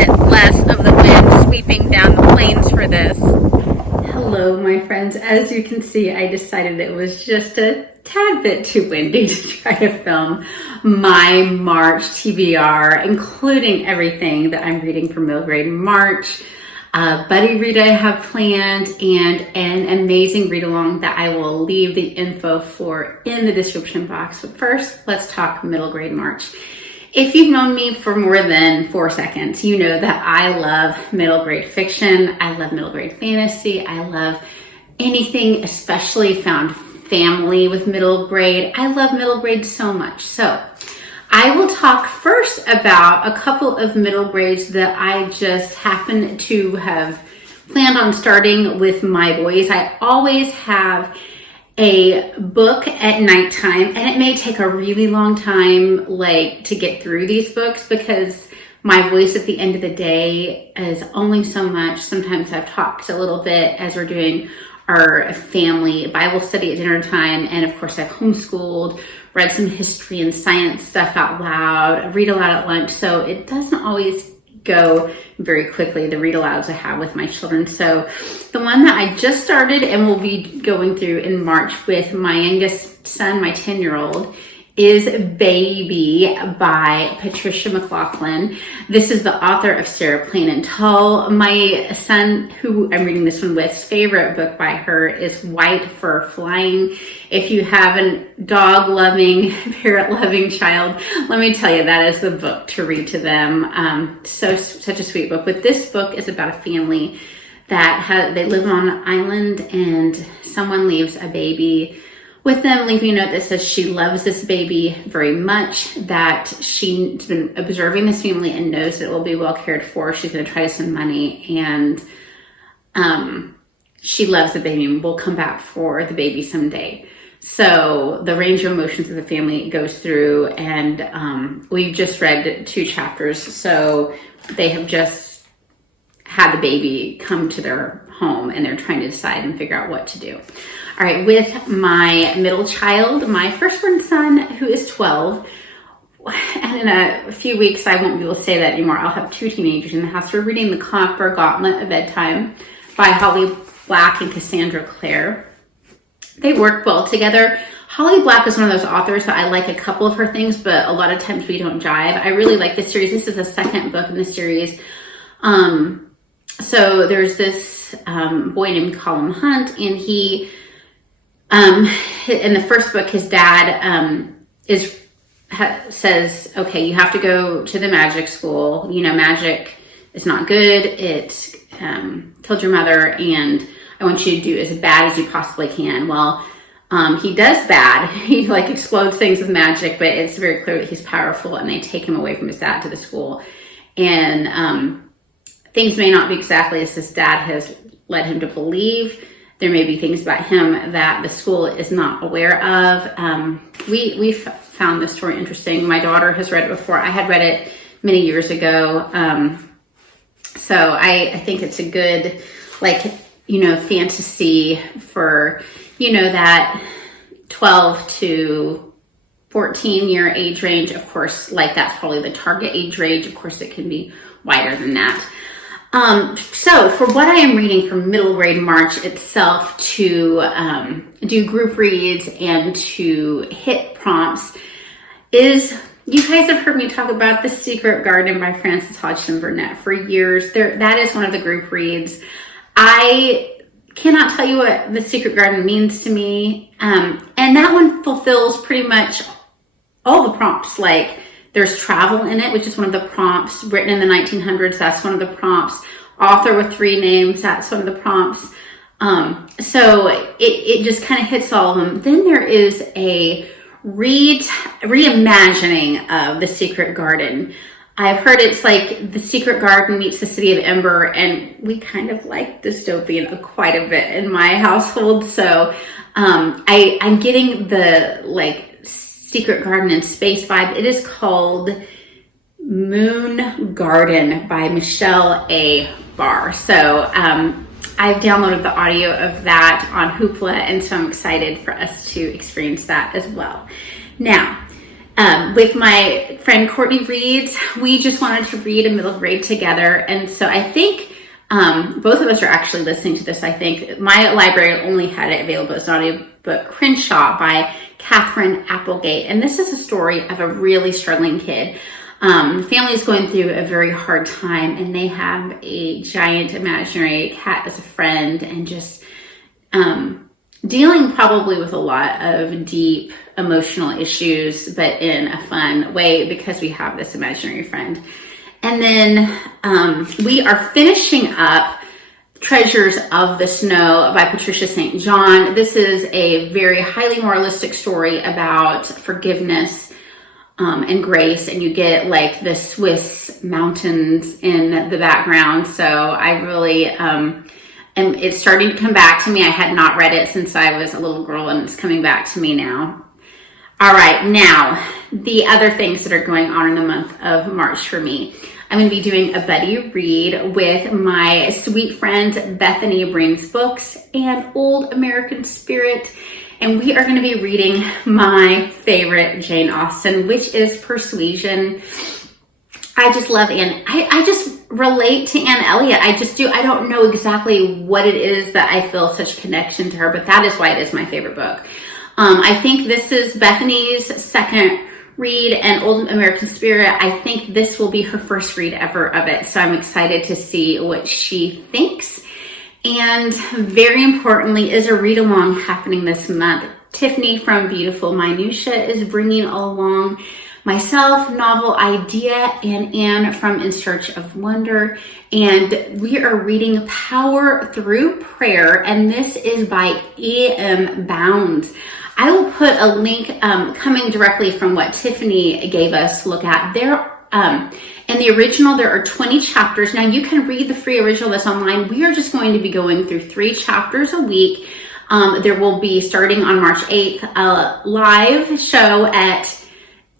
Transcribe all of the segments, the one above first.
bit less of the wind sweeping down the plains for this. Hello, my friends. As you can see, I decided it was just a tad bit too windy to try to film my March TBR, including everything that I'm reading for middle grade March, buddy read I have planned, and an amazing read along that I will leave the info for in the description box. But first, let's talk middle grade March. If you've known me for more than 4 seconds, you know that I love middle grade fiction. I love middle grade fantasy. I love anything, especially found family with middle grade. I love middle grade so much. So I will talk first about a couple of middle grades that I just happen to have planned on starting with my boys. I always have a book at nighttime, and it may take a really long time to get through these books because my voice at the end of the day is only so much. Sometimes I've talked a little bit as we're doing our family Bible study at dinner time, and of course I've homeschooled, read some history and science stuff out loud, read aloud at lunch, so it doesn't always go very quickly, the read alouds I have with my children. So the one that I just started and will be going through in March with my youngest son, my 10-year-old, is Baby by Patricia MacLachlan. This is the author of Sarah Plain and Tall. My son, who I'm reading this one with, favorite book by her is White Fur Flying. If you have a dog-loving, parrot-loving child, let me tell you, that is the book to read to them. Such a sweet book. But this book is about a family that they live on an island, and someone leaves a baby with them, leaving a note that says she loves this baby very much, that she's been observing this family and knows that it will be well cared for. She's going to try to send money, and she loves the baby and will come back for the baby someday. So the range of emotions of the family goes through, and we've just read 2 chapters. So they have just had the baby come to their home, and they're trying to decide and figure out what to do. All right, with my middle child, my firstborn son, who is 12, and in a few weeks, I won't be able to say that anymore. I'll have 2 teenagers in the house. We're reading the Conquer Gauntlet at bedtime by Holly Black and Cassandra Clare. They work well together. Holly Black is one of those authors that I like a couple of her things, but a lot of times we don't jive. I really like this series. This is the second book in the series. So there's this boy named Colin Hunt, and he, in the first book, his dad says, okay, you have to go to the magic school. You know, magic is not good. It killed your mother, and I want you to do as bad as you possibly can. Well, he does bad. He explodes things with magic, but it's very clear that he's powerful, and they take him away from his dad to the school. And things may not be exactly as his dad has led him to believe. There may be things about him that the school is not aware of. We found this story interesting. My daughter has read it before. I had read it many years ago. So I think it's a good, fantasy for, that 12 to 14 year age range. Of course, that's probably the target age range. Of course, it can be wider than that. So for what I am reading for middle grade March itself, to do group reads and to hit prompts, is, you guys have heard me talk about The Secret Garden by Frances Hodgson Burnett for years. That is one of the group reads. I cannot tell you what The Secret Garden means to me. And that one fulfills pretty much all the prompts. There's travel in it, which is one of the prompts. Written in the 1900s, that's one of the prompts. Author with 3 names, that's one of the prompts. So it just kind of hits all of them. Then there is a reimagining of The Secret Garden. I've heard it's like The Secret Garden meets The City of Ember, and we kind of like dystopian quite a bit in my household. So I'm getting the Secret Garden in space vibe. It is called Moongarden by Michelle A. Barr. So I've downloaded the audio of that on Hoopla, and so I'm excited for us to experience that as well. Now, with my friend Courtney Reads, we just wanted to read a middle grade together. And so I think both of us are actually listening to this. I think my library only had it available as an audiobook, Crenshaw by Katherine Applegate. And this is a story of a really struggling kid. The family is going through a very hard time, and they have a giant imaginary cat as a friend, and just dealing probably with a lot of deep emotional issues, but in a fun way because we have this imaginary friend. And then we are finishing up Treasures of the Snow by Patricia St. John. This is a very highly moralistic story about forgiveness and grace, and you get like the Swiss mountains in the background. So I really and it's starting to come back to me. I had not read it since I was a little girl, and it's coming back to me now. All right, now the other things that are going on in the month of March for me. I'm going to be doing a buddy read with my sweet friend Bethany Brings Books and Old American Spirit. And we are going to be reading my favorite Jane Austen, which is Persuasion. I just love Anne. I just relate to Anne Elliot. I just do. I don't know exactly what it is that I feel such connection to her, but that is why it is my favorite book. I think this is Bethany's second read, and Old American Spirit, I think this will be her first read ever of it. So I'm excited to see what she thinks. And very importantly, is a read-along happening this month. Tiffany from Beautiful Minutia is bringing along myself, Novel Idea, and Anne from In Search of Wonder. And we are reading Power Through Prayer, and this is by E.M. Bounds. I will put a link coming directly from what Tiffany gave us to look at. In the original, there are 20 chapters. Now, you can read the free original that's online. We are just going to be going through 3 chapters a week. There will be, starting on March 8th, a live show at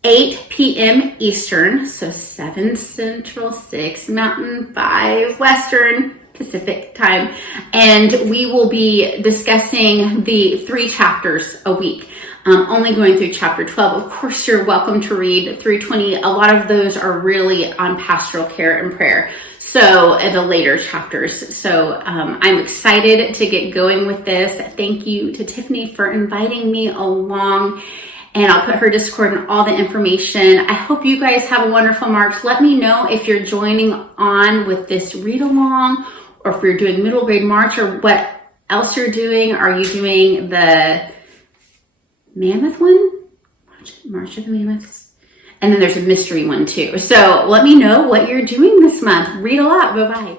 8 p.m. Eastern, so 7 Central, 6 Mountain, 5 Western, Pacific time, and we will be discussing the 3 chapters a week, only going through chapter 12. Of course, you're welcome to read through 20. A lot of those are really on pastoral care and prayer, so the later chapters. So I'm excited to get going with this. Thank you to Tiffany for inviting me along, and I'll put her Discord and all the information. I hope you guys have a wonderful March. Let me know if you're joining on with this read along, or if you're doing middle grade March, or what else you're doing. Are you doing the Mammoth one? March of the Mammoths. And then there's a mystery one too. So let me know what you're doing this month. Read a lot. Bye-bye.